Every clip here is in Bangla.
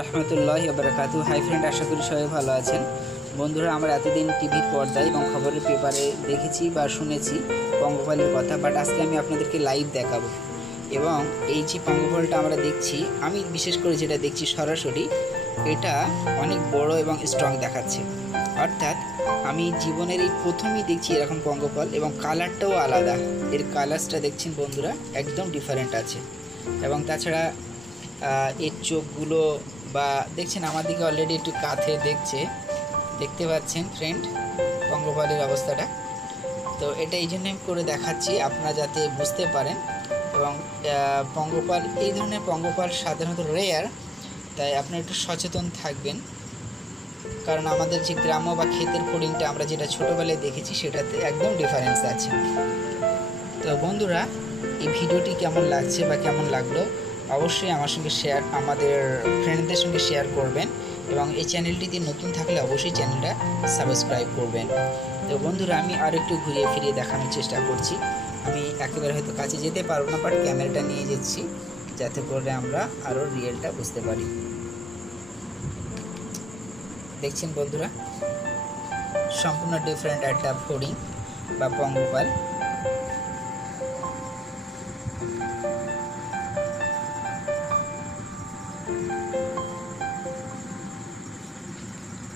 রহমতুল্লাহি ওয়া বারাকাতুহু। হাই ফ্রেন্ড, আশা করি সবাই ভালো আছেন। বন্ধুরা, আমরা এতদিন টিভির পর্দায় এবং খবরের পেপারে দেখেছি বা শুনেছি পঙ্গপালের কথা, বাট আজকে আমি আপনাদেরকে লাইভ দেখাবো। এবং এই যে পঙ্গপালটা আমরা দেখছি, আমি বিশেষ করে যেটা দেখছি সরাসরি, এটা অনেক বড় এবং স্ট্রং দেখাচ্ছে। অর্থাৎ আমি জীবনের এই প্রথমেই দেখছি এরকম পঙ্গপাল, এবং কালারটাও আলাদা। এর কালারসটা দেখছেন বন্ধুরা, একদম ডিফারেন্ট আছে। এবং তাছাড়া এর চোখগুলো বা দেখছেন আমার দিকে অলরেডি একটু কাঁধে দেখতে পাচ্ছেন ফ্রেন্ড পঙ্গপালের অবস্থাটা। তো এটা এই জন্য করে দেখাচ্ছি আপনারা যাতে বুঝতে পারেন। এবং পঙ্গপাল, এই ধরনের পঙ্গপাল সাধারণত রেয়ার, তাই আপনারা একটু সচেতন থাকবেন। কারণ আমাদের যে গ্রাম্য বা ক্ষেতের ফড়িংটা আমরা যেটা ছোটোবেলায় দেখেছি সেটাতে একদম ডিফারেন্স আছে। তো বন্ধুরা, এই ভিডিওটি কেমন লাগছে বা কেমন লাগলো অবশ্যই আমার সঙ্গে আমাদের ফ্রেন্ডদের সঙ্গে শেয়ার করবেন। এবং এই চ্যানেলটিতে নতুন থাকলে অবশ্যই চ্যানেলটা সাবস্ক্রাইব করবেন। তো বন্ধুরা, আমি আর একটু ঘুরিয়ে ফিরিয়ে দেখানোর চেষ্টা করছি। আমি একেবারে হয়তো কাছে যেতে পারবো না, বাট ক্যামেরাটা নিয়ে যাচ্ছি যাতে করে আমরা আরও রিয়েলটা বুঝতে পারি। দেখছেন বন্ধুরা, সম্পূর্ণ ডিফারেন্ট একটা ফড়িং বা পঙ্গপাল।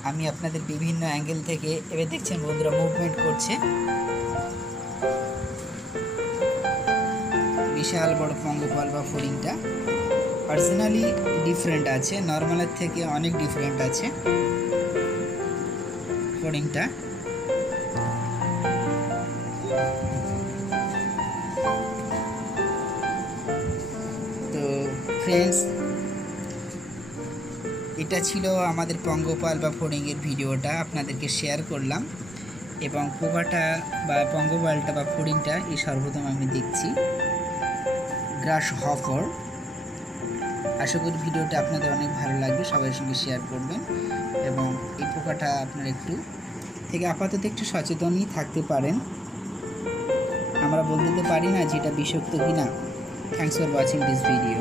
আমি আপনাদের বিভিন্ন অ্যাঙ্গেল থেকে এবার দেখছেন বন্ধুরা মুভমেন্ট করছে। বিশাল বড় পঙ্গপাল বা ফড়িংটা পার্সোনালি ডিফারেন্ট আছে, নর্মালের থেকে অনেক ডিফারেন্ট আছে ফড়িংটা। তো ফ্রেন্ডস, এটা ছিল আমাদের পঙ্গপাল বা ফড়িংয়ের ভিডিওটা, আপনাদেরকে শেয়ার করলাম। এবং পোকাটা বা পঙ্গপালটা বা ফড়িংটা এই সর্বপ্রথম আমি দেখছি গ্রাস হফর। আশা করি ভিডিওটা আপনাদের অনেক ভালো লাগবে, সবার সঙ্গে শেয়ার করবেন। এবং এই পোকাটা আপনারা একটু থেকে আপাতত একটু সচেতনই থাকতে পারেন। আমরা বলতে পারি না যেটা বিষাক্ত কিনা। Thanks for watching this video.